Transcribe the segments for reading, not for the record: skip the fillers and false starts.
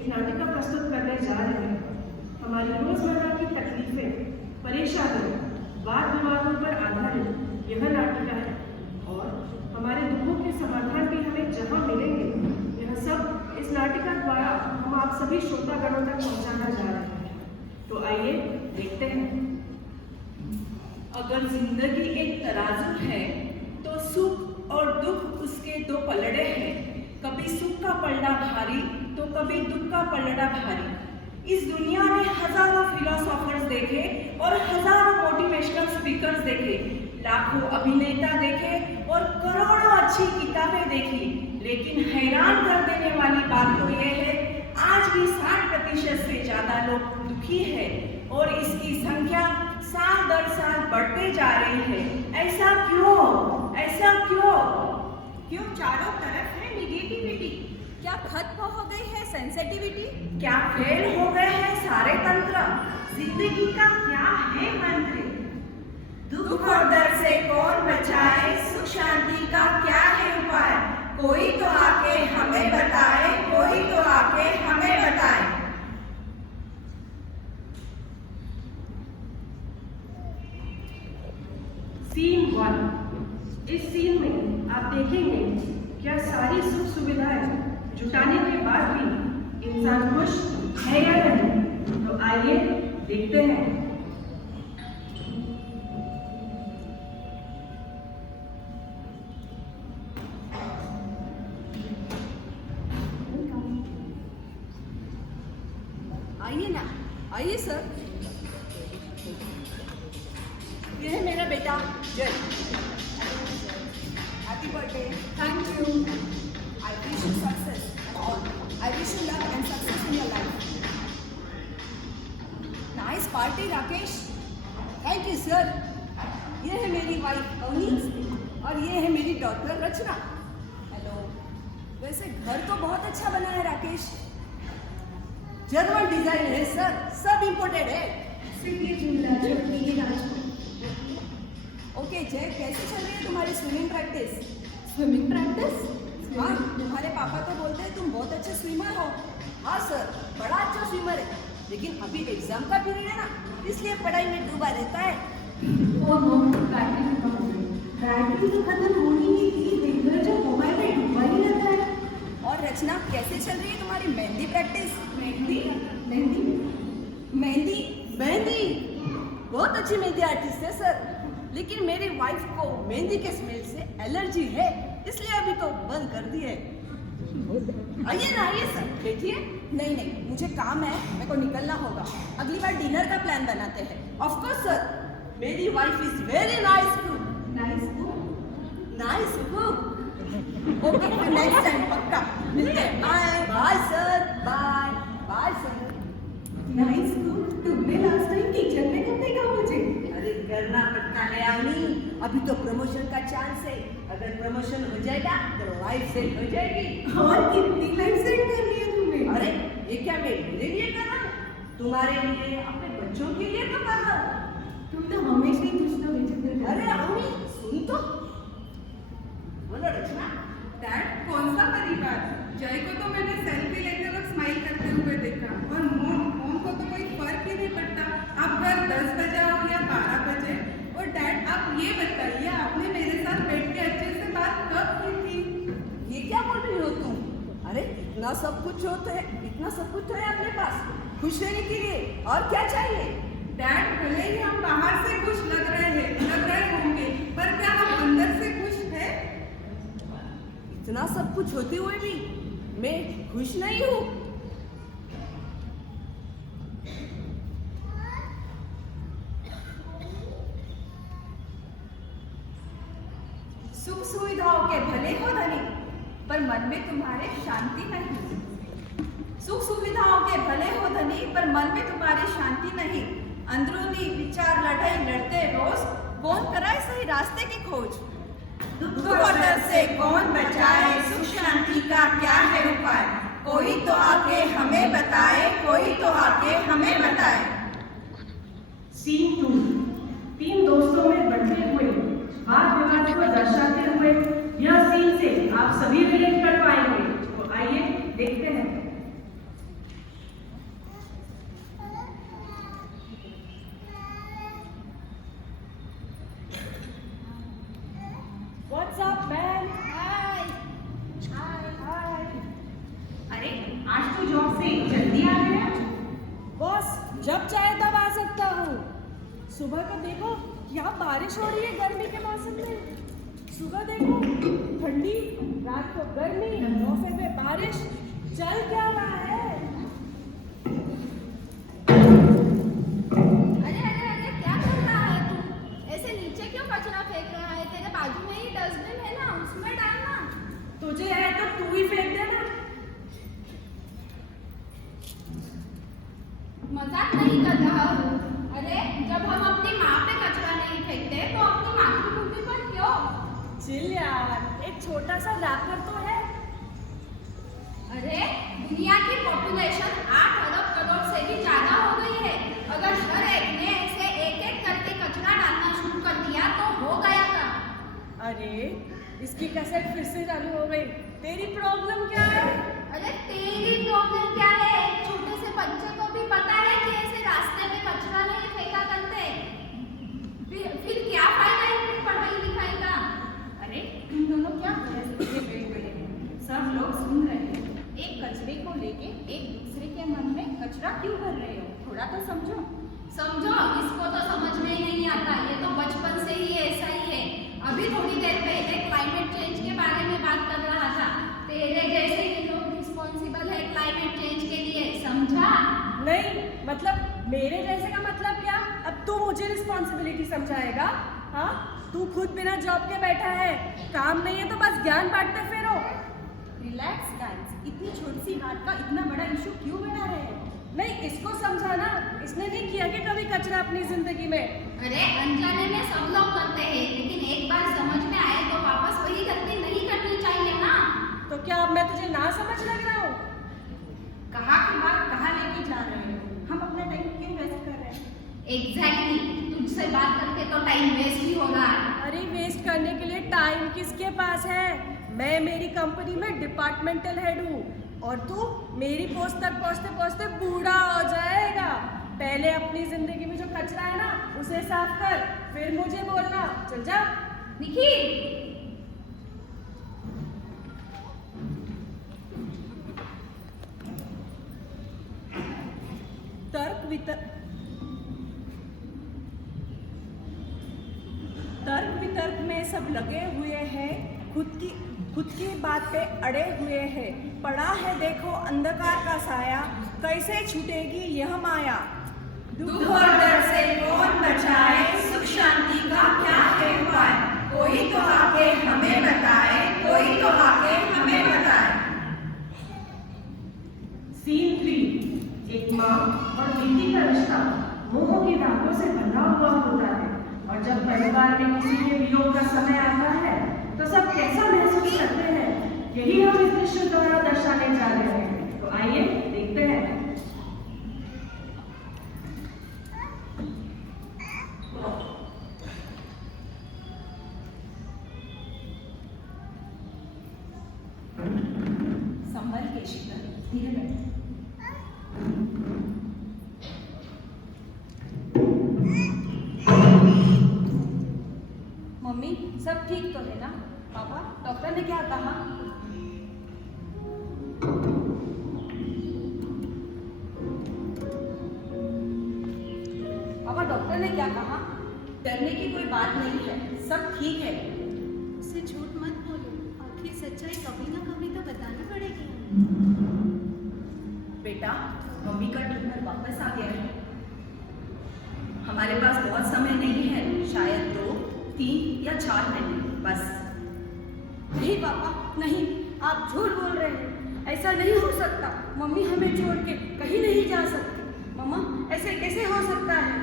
एक नाटिका प्रस्तुत करने जा रहे हैं। हमारी रोजमर्रा की तकलीफें, परेशानियां, वाद विवादों पर आधारित यह नाटिका है और हमारे दुखों के समाधान भी हमें जहां मिलेंगे, यह सब इस नाटिका द्वारा हम आप सभी श्रोतागणों तक पहुंचाना जा रहे हैं। तो आइए देखते हैं। अगर जिंदगी एक तराजू है तो सुख और दुख उसके दो पलड़े हैं। कभी सुख का पलड़ा भारी तो कभी दुख का पलड़ा भारी। इस दुनिया ने हजारों फिलोसोफर्स देखे और हजारों मोटिवेशनल स्पीकर्स देखे, लाखों अभिनेता देखे और करोड़ों अच्छी किताबें देखी, लेकिन हैरान कर देने वाली बात तो यह है आज भी 60% से ज्यादा लोग दुखी है और इसकी संख्या साल दर साल बढ़ते जा रही है। ऐसा क्यों? ऐसा क्यों? क्यों चारों तरफ है निगेटिविटी? क्या खत्म हो गई है सेंसिटिविटी? क्या फेल हो गए हैं सारे तंत्र? जिंदगी का क्या है मंत्र? दुख और दर्द से कौन बचाए, सुख शांति का क्या है उपाय? कोई तो आके हमें बताए, कोई तो आके हमें बताए। सीन 1। इस सीन में आप देखेंगे क्या सारी सुख सुविधाएं जुटाने के बाद भी इंसान खुश है या नहीं। तो आइए देखते हैं। आइए ना, आइए सर। ये है मेरा बेटा Jai. Happy birthday. Thank you. I wish you success और I wish you love and success in your life. Nice party Rakesh. Thank you sir. ये है मेरी वाइफ अवनी और ये है मेरी डॉटर रचना। हेलो। वैसे घर तो बहुत अच्छा बना है राकेश। जर्मन डिजाइन है सर, सब इम्पोर्टेड है। ओके जय, कैसे चल रही है तुम्हारी स्विमिंग प्रैक्टिस? Swimming practice? हाँ, तुम्हारे पापा तो बोलते हैं तुम बहुत अच्छे स्विमर हो। हाँ सर, बड़ा अच्छा स्विमर है, लेकिन अभी एग्जाम का पीरियड है ना, इसलिए पढ़ाई में डूबा रहता है। प्रैक्टिस तो खत्म होनी ही थी, दिन भर जो मोबाइल में डूबा ही रहता है। और रचना कैसे चल रही है तुम्हारी मेहंदी प्रैक्टिस? मेहंदी? मेहंदी? मेहंदी? मेहंदी बहुत अच्छी मेहंदी आर्टिस्ट है सर, लेकिन मेरी वाइफ को मेहंदी के स्मेल से एलर्जी है, इसलिए अभी तो बंद कर दी है। आइए ना, आइए सर, बैठिए। नहीं नहीं, मुझे काम है, मेरे को निकलना होगा। अगली बार डिनर का प्लान बनाते हैं। ऑफ कोर्स सर, मेरी wife is very nice cook. Nice cook? Nice cook. Okay, next time पक्का मिलते हैं। Bye bye sir, bye bye sir. Nice cook? तुमने लास्ट टाइम किचन में कब देखा मुझे? अरे करना पड़ता है आनी, अभी तो प्रमोशन का चांस है। अगर प्रमोशन हो जाएगा तो लाइफ सेट हो जाएगी। और कितनी लाइफ सेट कर ली है तुमने? अरे ये क्या मैं मेरे लिए कर रहा हूँ, तुम्हारे लिए, अपने बच्चों के लिए तो कर रहा हूँ। तुम तो हमेशा ही कुछ ना विचित्र। अरे आनी सुन तो, बोलो रचना। डैड, कौन सा परिवार? जय को तो मैंने सेल्फी लेते वक्त स्माइल करते हुए देखा और मोम को तो कोई फर्क ही नहीं पड़ता, आप घर 10 बजे हो या 12 बजे। और डैड, आप ये बताइए, आपने मेरे साथ बैठ के अच्छे से बात कब की थी? ये क्या बोल रही हो तुम? अरे इतना सब कुछ होता है, इतना सब कुछ है अपने पास खुश रहने के लिए, और क्या चाहिए? डैड, भले ही हम बाहर से खुश लग रहे होंगे, पर क्या हम अंदर से खुश है? इतना सब कुछ होते हुए भी मैं खुश नहीं हूँ। सुख सुविधाओं के भले हो धनी, पर मन में तुम्हारे शांति नहीं। सुख सुविधाओं के भले हो धनी, पर मन में तुम्हारी शांति नहीं। अंदरूनी विचार लड़ाई लड़ते रोज, कौन कराए सही रास्ते की खोज। दुख और दर्द से कौन बचाए, सुख शांति का क्या है उपाय? कोई तो आके हमें बताए, कोई तो आके हमें बताए। सीन 2। 3 दोस्तों में बढ़ते हुए वाद विवाद को दर्शाते हुए यह सीन से आप सभी रिलेट कर पाएंगे। तो आइए देखते हैं। जब चाहे तब आ सकता हूँ। सुबह को देखो क्या बारिश हो रही है गर्मी के मौसम में। सुबह देखो ठंडी, रात को गर्मी, दोपहर में बारिश। चल क्या रहा है? अरे अरे अरे क्या कर रहा है तू? ऐसे नीचे क्यों कचरा फेंक रहा है? तेरे बाजू में ही डस्टबिन है ना, उसमें डालना। तुझे है तो तू ही फेंक देना। मजाक नहीं कर रहा हूँ। अरे जब हम अपनी माँ पे कचरा नहीं फेंकते तो अपनी मातृभूमि पर क्यों? चिल यार, एक छोटा सा रैपर तो है। अरे दुनिया की पॉपुलेशन 8 अरब करोड़ से भी ज्यादा हो गई है। अगर हर एक ने ऐसे एक एक करके कचरा डालना शुरू कर दिया तो हो गया था। अरे इसकी कैसेट फिर से चालू हो गई। तेरी प्रॉब्लम क्या है? अरे तेरी प्रॉब्लम क्या है? एक छोटे से बच्चे को भी पता है कि ऐसे रास्ते में कचरा नहीं फेंका करते। फिर क्या फायदा इतनी पढ़ाई लिखाई का? अरे तुम दोनों क्या बहस करके बैठ गए? सब लोग सुन रहे हैं। एक कचरे को लेके एक दूसरे के मन में कचरा क्यों कर रहे हो? थोड़ा तो समझो। समझो, इसको तो समझ में ही नहीं आता। ये तो बचपन से ही ऐसा ही है। अभी थोड़ी देर पहले क्लाइमेट चेंज के बारे में बात कर रहा था। तेरे जैसे ही लोग रिस्पॉन्सिबल है क्लाइमेट चेंज के लिए, समझा? नहीं मतलब मेरे जैसे का मतलब क्या? अब तू मुझे रिस्पॉन्सिबिलिटी समझाएगा? हाँ, तू खुद बिना जॉब के बैठा है, काम नहीं है तो बस ज्ञान बांटते फिरो। रिलैक्स गाइस, इतनी छोटी सी बात का इतना बड़ा इशू क्यों बना रहे हो? नहीं, इसको समझाना। इसने नहीं किया कि कभी कचरा अपनी जिंदगी में। अरे अनजाने में सब लोग करते हैं, लेकिन एक बार समझ में आए तो वापस वही गलती नहीं करनी चाहिए ना। तो क्या अब मैं तुझे ना समझ लग रहा हूँ? कहाँ की बात कहाँ लेके जा रहे हो? हम अपना टाइम क्यों वेस्ट कर रहे हैं? एग्जैक्टली, तुझसे बात करके तो टाइम वेस्ट ही हो रहा है। अरे वेस्ट करने के लिए टाइम किसके पास है? मैं मेरी कंपनी में डिपार्टमेंटल हेड हूँ और तू मेरी पोस्ट तक पहुँचते पहुँचते बूढ़ा हो जाएगा। पहले अपनी जिंदगी में जो कचरा है ना उसे साफ कर, फिर मुझे बोलना। चल जा। निखिल, तर्क वितर्क में सब लगे हुए हैं, खुद की बात पे अड़े हुए हैं। पड़ा है देखो अंधकार का साया, कैसे छूटेगी यह माया। दुख और डर से कौन बचाए, सुख शांति का क्या है उपाय। कोई तो आके हमें बताए, कोई तो आके हमें बताए। सीन 3। एक माँ और बेटी का रिश्ता मोह के धागों से बंधा हुआ होता है और जब परिवार में किसी के वियोग का समय आता है तो सब कैसा महसूस करते हैं, यही हम इस दृश्य द्वारा दर्शाने जा रहे हैं। तो आइए देखते हैं। संभल के शिखर, धीरे बैठ। मम्मी सब ठीक तो है ना? पापा डॉक्टर ने क्या कहा? पापा डॉक्टर ने क्या कहा? डरने की कोई बात नहीं है, सब ठीक है। उसे झूठ मत बोलो, आखिर सच्चाई कभी ना कभी तो बतानी पड़ेगी। बेटा मम्मी का ट्यूमर वापस आ गया है। हमारे पास बहुत समय नहीं है, शायद 2, 3 या 4 महीने बस। नहीं पापा नहीं, आप झूठ बोल रहे हैं। ऐसा नहीं हो सकता। मम्मी हमें छोड़ के कहीं नहीं जा सकती। मम्मा ऐसे कैसे हो सकता है?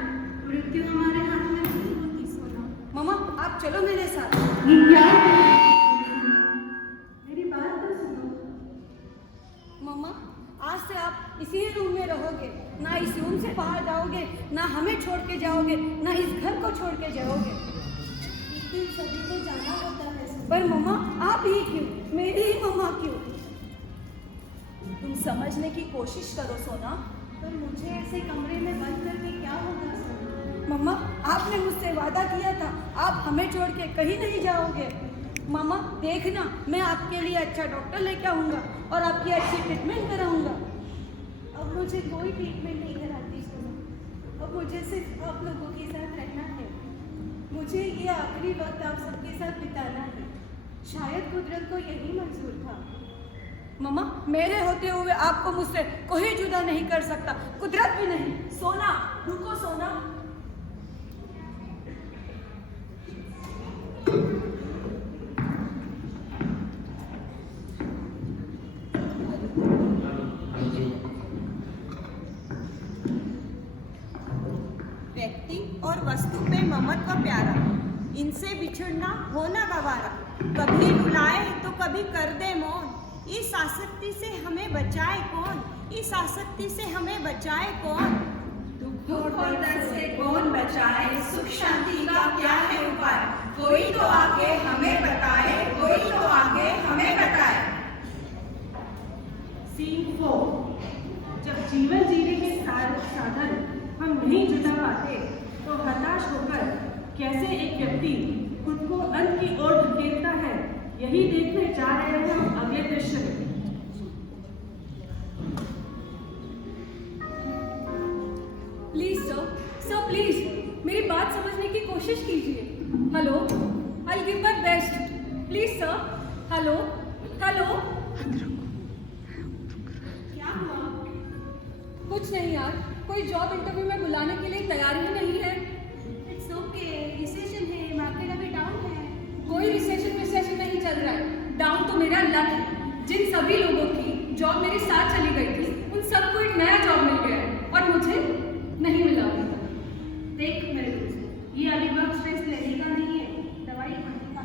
मृत्यु हमारे हाथ में नहीं होती सोना। मम्मा आप चलो मेरे साथ। मेरी बात तो सुनो। मम्मा आज से आप इसी रूम में रहोगे, ना इस रूम से बाहर जाओगे, ना हमें छोड़ के जाओगे, ना इस घर को छोड़ के जाओगे। लेकिन सभी को जाना होता है सोना। पर मम्मा आप ही क्यों? मेरी ही मम्मा क्यों? तुम समझने की कोशिश करो सोना। पर मुझे ऐसे कमरे में बंद करके क्या होगा सोना? मम्मा आपने मुझसे वादा किया था आप हमें छोड़ के कहीं नहीं जाओगे। मम्मा देखना, मैं आपके लिए अच्छा डॉक्टर लेके आऊँगा और आपकी अच्छी ट्रीटमेंट कराऊँगा। अब मुझे कोई ट्रीटमेंट नहीं कराती सोना। अब मुझे सिर्फ आप लोगों के साथ रहना है। मुझे ये आखिरी वक्त आप सबके साथ बिताना है। शायद कुदरत को यही मंजूर था। मम्मा, मेरे होते हुए आपको मुझसे कोई जुदा नहीं कर सकता, कुदरत भी नहीं। सोना, रुको सोना। व्यक्ति और वस्तु पे ममत्व प्यारा, इनसे बिछड़ना होना गवारा। कभी रुलाए तो कभी कर दे मौन, इस आसक्ति से हमें बचाए कौन, इस आसक्ति से हमें बचाए कौन। दुख और दर्द से कौन बचाए, सुख शांति का क्या है उपाय, कोई तो आके हमें बताए, कोई तो आके हमें बताए। सीन 4। जब जीवन जीने के साधन हम नहीं जुटा पाते तो हताश होकर कैसे एक व्यक्ति खुद को अंत की ओर धकेलता है, यही देखने जा रहे हैं हम अगले दृश्य में। प्लीज सर प्लीज मेरी बात समझने की कोशिश कीजिए। Hello, I give my best. Please sir, hello hello. क्या हुआ? कुछ नहीं यार, कोई जॉब इंटरव्यू में बुलाने के लिए तैयार ही नहीं है। इट्स ओके, रिसेशन है, मार्केट अभी डाउन है। कोई रिसेशन नहीं चल रहा है, डाउन तो मेरा लक है। जिन सभी लोगों की जॉब मेरे साथ चली गई थी, उन सबको एक नया जॉब मिल गया है और मुझे नहीं मिला। देख मेरे दोस्त, ये अभी वर्क स्ट्रेस लेने का नहीं है, दवाई खाने का।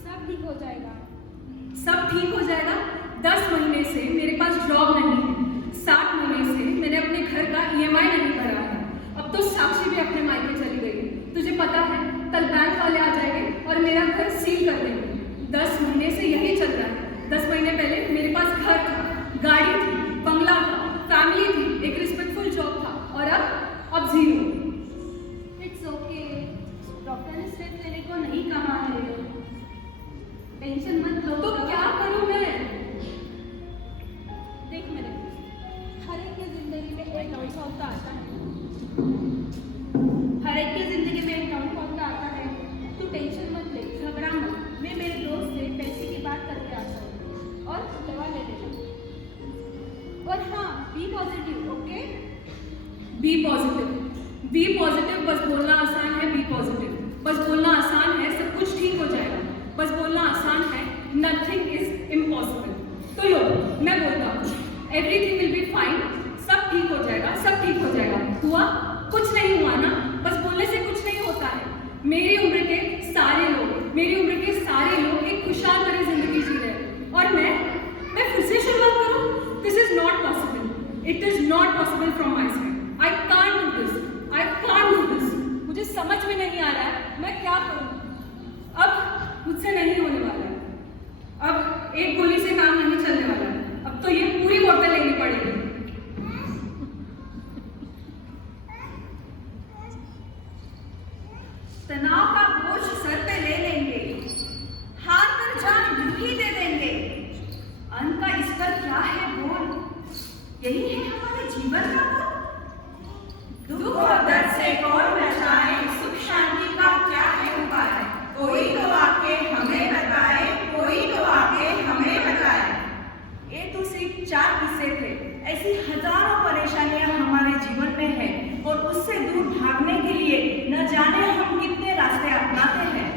सब ठीक हो जाएगा। सब ठीक हो जाएगा? 10 महीने से मेरे पास जॉब नहीं है, 7 महीने से मैंने अपने घर का EMI नहीं भरा है। अब तो साक्षी भी अपने मायके चली गई। तुझे पता है, कल बैंक वाले आ जाएंगे और मेरा घर सील कर देंगे। 10 महीने से यही चल रहा है। 10 महीने पहले मेरे पास घर था, गाड़ी थी, बंगला था, फैमिली थी, एक रिस्पेक्टफुल जॉब था, और अब जीरो। इट्स ओके, डॉक्टर ने स्ट्रेस लेने को नहीं कहा है, टेंशन मत लो। तो क्या करूं मैं? देख मेरे हर एक की जिंदगी में एक डाउनफॉल तो आता है, हर एक की जिंदगी में एक डाउनफॉल तो आता है। तू टेंशन मत ले, घबरा मत। मैं मेरे दोस्त से पैसे की बात करके आता हूँ और दवा ले लेना। और हाँ, be positive, okay? Be positive बस बोलना आसान है। बी पॉजिटिव बस बोलना आसान है, सब कुछ ठीक हो जाएगा। बस बोलना आसान है, नथिंग इज इम्पॉसिबल। तो लो, मैं बोलता हूँ, एवरीथिंग विल बी फाइन, सब ठीक हो जाएगा, सब ठीक हो जाएगा। हुआ? कुछ नहीं हुआ ना? बस बोलने से कुछ नहीं होता है। मेरी उम्र के सारे लोग एक खुशहाल भरी जिंदगी जी रहे हैं, और मैं फिर से शुरुआत करूं? This is not possible. It is not possible from my side. I can't do this. मुझे समझ में नहीं आ रहा है मैं क्या करूं। अब मुझसे नहीं होने वाला है। अब एक गोली से काम नहीं चलने वाला है। अब तो ये पूरी बोतल लेनी पड़ेगी। तनाव का बोझ सर पे ले लेंगे, हार कर जान यूं ही दे देंगे। अंत का इस पर क्या है बोल, यही है हमारे जीवन का बोल। दुख और दर्द से कौन बचाए, सुख शांति का क्या है उपाय, कोई तो आके हमें बताए, कोई तो आके हमें बताए। ये तो सिर्फ 4 किस्से थे। ऐसी हजारों परेशानियां हमारे जीवन में है, और उससे दूर भागने के लिए न जाने हम कितने रास्ते अपनाते हैं।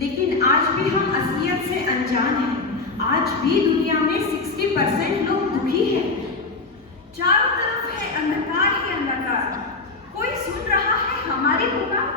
लेकिन आज भी हम असलियत से अनजान हैं। आज भी दुनिया में 60% लोग दुखी हैं। चारों तरफ है अंधकार ही अंधकार। कोई सुन रहा है हमारी पुकार?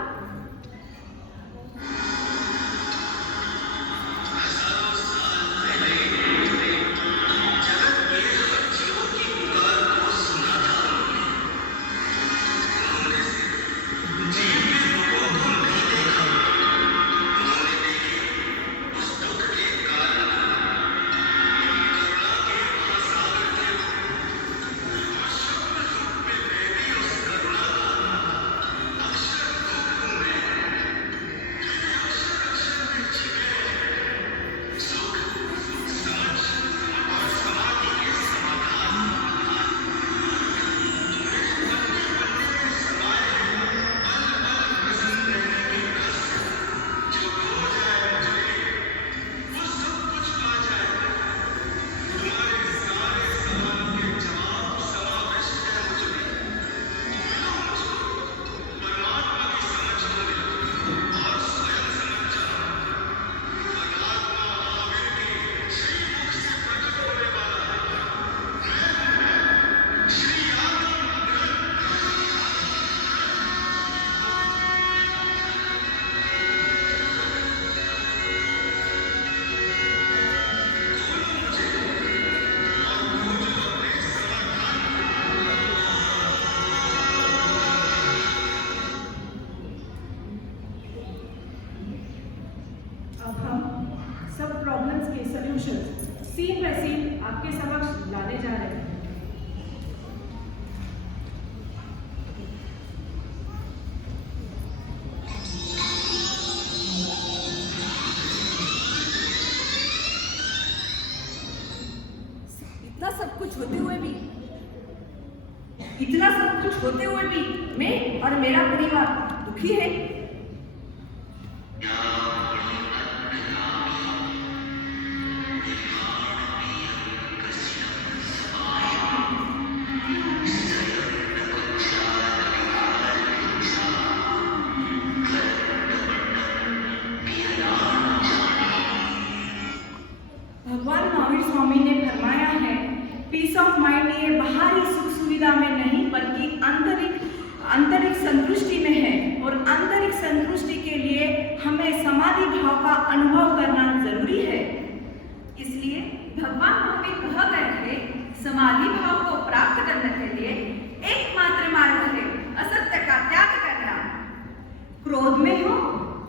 अब हम सब प्रॉब्लम्स के सॉल्यूशन सीन बाय सीन आपके समक्ष लाने जा रहे हैं। इतना सब कुछ होते हुए भी मैं और मेरा परिवार दुखी है। भगवान महावीर स्वामी ने फरमाया है, पीस ऑफ माइंड ये बाहरी सुख सुविधा में नहीं बल्कि आंतरिक संतुष्टि में है। और आंतरिक संतुष्टि के लिए हमें समाधि भाव का अनुभव करना जरूरी है। इसलिए भगवान महावीर कह गए थे, समाधि भाव को प्राप्त करने के लिए एकमात्र मार्ग है असत्य का त्याग करना। क्रोध में हो,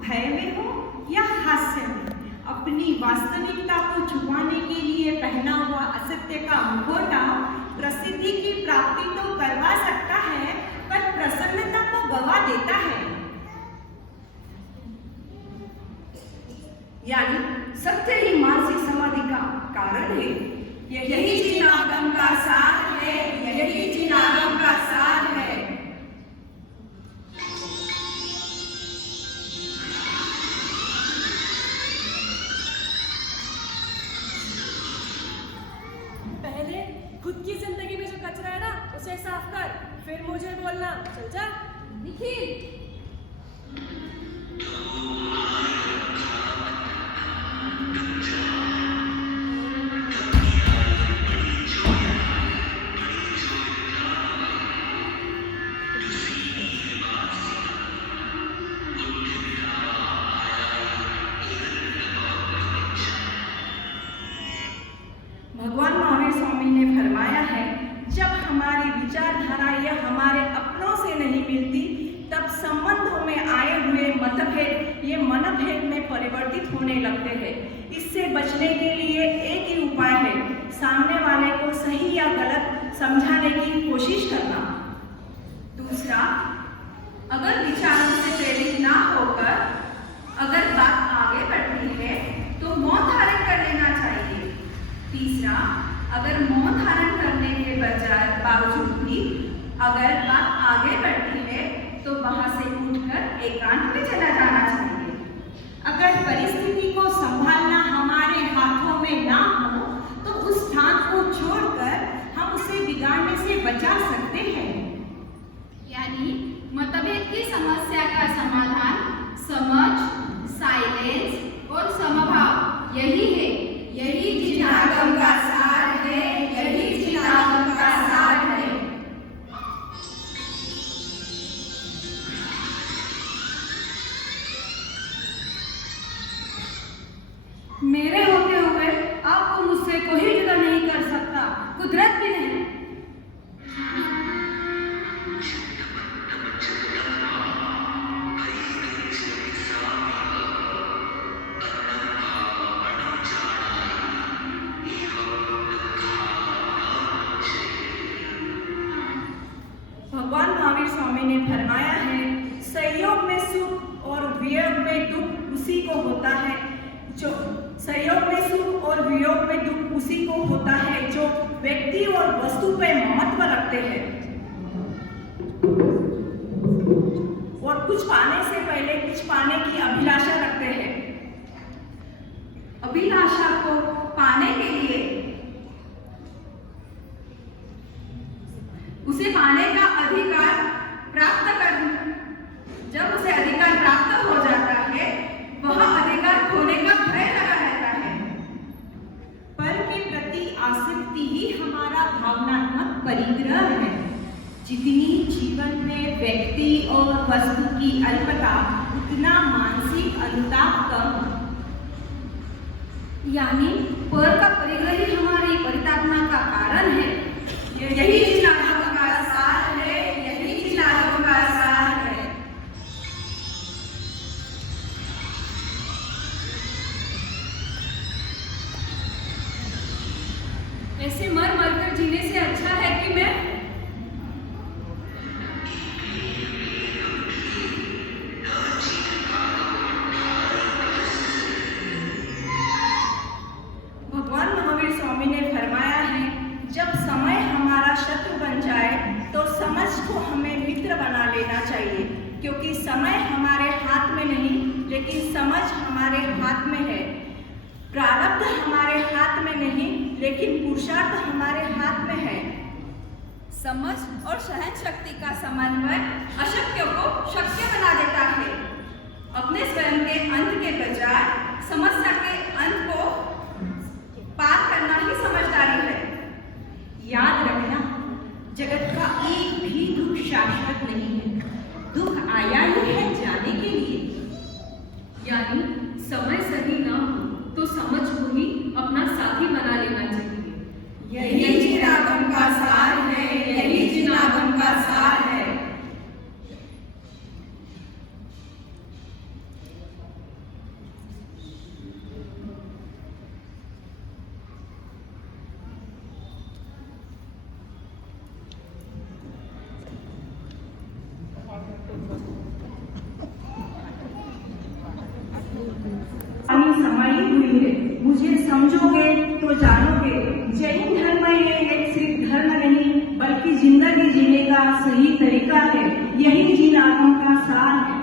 भय में हो या हास्य में, अपनी वास्तविकता को छुपाने के लिए पहना हुआ असत्य का मुखौटा प्रसिद्धि की प्राप्ति तो करवा सकता है, पर प्रसन्नता को गवा देता है। यानी सत्य ही मानसिक समाधि का कारण है। यही चिदागम का सार है, यही चिदागम का सार है। पहले खुद की जिंदगी में जो कचरा है ना उसे साफ कर, फिर मुझे बोलना। चल जा। निखिल, भगवान महावीर स्वामी ने फरमाया है, जब हमारी विचारधारा या हमारे अपनों से नहीं मिलती तब संबंधों में आए हुए मतभेद ये मनभेद में परिवर्तित होने लगते हैं। इससे बचने के लिए एक ही उपाय है, सामने वाले को सही या गलत समझाने की कोशिश करना। दूसरा, अगर विचारों से प्रेरित ना होकर अगर बात आगे बढ़ती है तो मौन धारण कर लेना चाहिए। तीसरा, अगर मौन धारण करने के बावजूद भी अगर बात आगे बढ़ती है तो वहां से उठकर एकांत में चला जाना चाहिए। अगर परिस्थिति को संभालना हमारे हाथों में ना हो तो उस स्थान को छोड़कर हम उसे बिगाड़ने से बचा सकते हैं। यानी मतभेद की समस्या का समाधान समझ, साइलेंस और समभाव यही है। यही चिदागम का सार है, यही चिदागम का सार है। मेरे होते हुए आपको मुझसे कोई जुदा नहीं कर सकता, कुदरत भी नहीं। भगवान महावीर स्वामी ने फरमाया है, संयोग में सुख और वियोग में दुख उसी को होता है जो संयोग में सुख और वियोग में दुख उसी को होता है जो व्यक्ति और वस्तु पे महत्व रखते हैं और कुछ पाने से पहले कुछ पाने की अभिलाषा रखते हैं। अभिलाषा को पाने के लिए उसे पाने का अधिकार प्राप्त कर, जब उसे अधिकार प्राप्त हो जाता है वह अधिकार खोने का भय लगा रहता है। पर के प्रति आसक्ति ही हमारा भावनात्मक परिग्रह है। जितनी जीवन में व्यक्ति और वस्तु की अल्पता उतना मानसिक अनुताप कम। यानी पर का परिग्रह ही हमारी परितापना का कारण है। यही चिदागम का सार है, यही चिदागम का सार है। ऐसे मर मर कर जीने से अच्छा है कि मैं भगवान महावीर स्वामी ने फरमाया है, जब समय हमारा शत्रु बन जाए तो समझ को हमें मित्र बना लेना चाहिए, क्योंकि समय हमारे हाथ में नहीं लेकिन समझ हमारे हाथ में है। प्रारब्ध हमारे हाथ में नहीं लेकिन पुरुषार्थ हमारे हाथ में है। समझ और सहन शक्ति का समन्वय अशक्य को शक्य बना देता है। अपने स्वयं के अंत के बजाय समस्या के अंत को पार करना ही समझदारी है। याद रखना, जगत का एक भी दुख शाश्वत नहीं है। दुख आया ही है जाने के लिए। यानी समय सही ना हो तो समझ को ही अपना साथी बना लेना चाहिए। यही जिनागम का सार है, यही जिनागम का सार है। समाई हुई है, मुझे समझोगे तो जानोगे। जैन धर्म ये एक सिर्फ धर्म नहीं बल्कि जिंदगी जीने का सही तरीका है। यही जिनागम का सार है।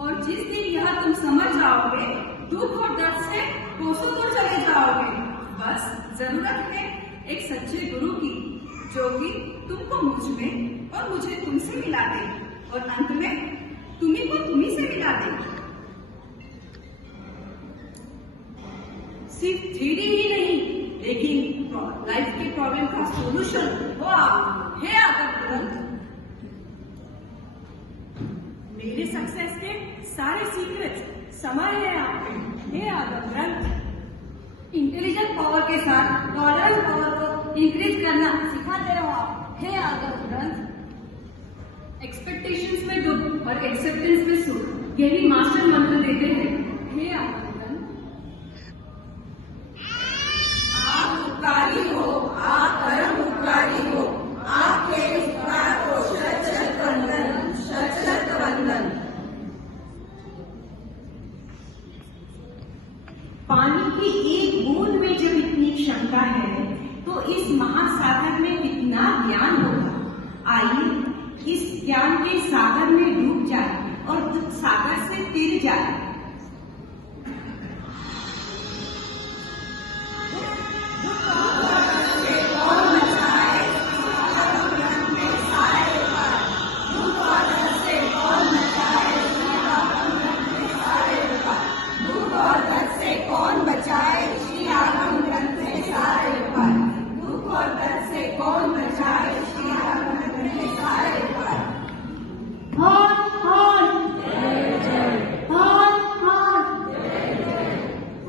और जिस दिन यह तुम समझ जाओगे, दुख और दर्द से कोसों दूर चले जाओगे। बस जरूरत है एक सच्चे गुरु की, जो कि तुमको मुझ में और मुझे तुमसे मिला दे, और अंत में तुम्ही को तुम्ही से मिला दे। सिर्फ थ्योरी ही नहीं लेकिन लाइफ के प्रॉब्लम का सॉल्यूशन वो आप है आदर ग्रंथ। मेरे सक्सेस के सारे सीक्रेट समाये हैं आप में, हे आदर ग्रंथ। इंटेलिजेंट पावर के साथ टॉलरेंस पावर को इंक्रीज करना सिखाते रहो आप, हे आदर ग्रंथ। एक्सपेक्टेशंस में दुख और एक्सेप्टेंस में सुख, यही मास्टर मंत्र देते हैं, हे आदर ग्रंथ। आप उपकारी हो, आप परम उपकारी हो, आपके उपकार को शत शत वंदन, शत शत वंदन। पानी की एक बूंद में जब इतनी क्षमता है तो इस महासागर में कितना ज्ञान होगा। आइए इस ज्ञान के सागर में डूब जाए और उस सागर से तिर जाए।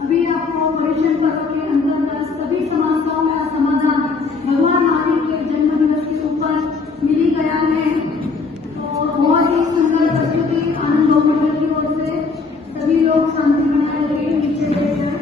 अभी आपको ऑपरेशन पर्व के अंतर्गत सभी समस्याओं का समाधान भगवान महावीर के जन्म दिवस के ऊपर मिल गया है। तो बहुत ही सुंदर प्रस्तुति आनंद होटल की ओर से सभी लोग शांति बनाए रखें, नीचे बैठ जाए।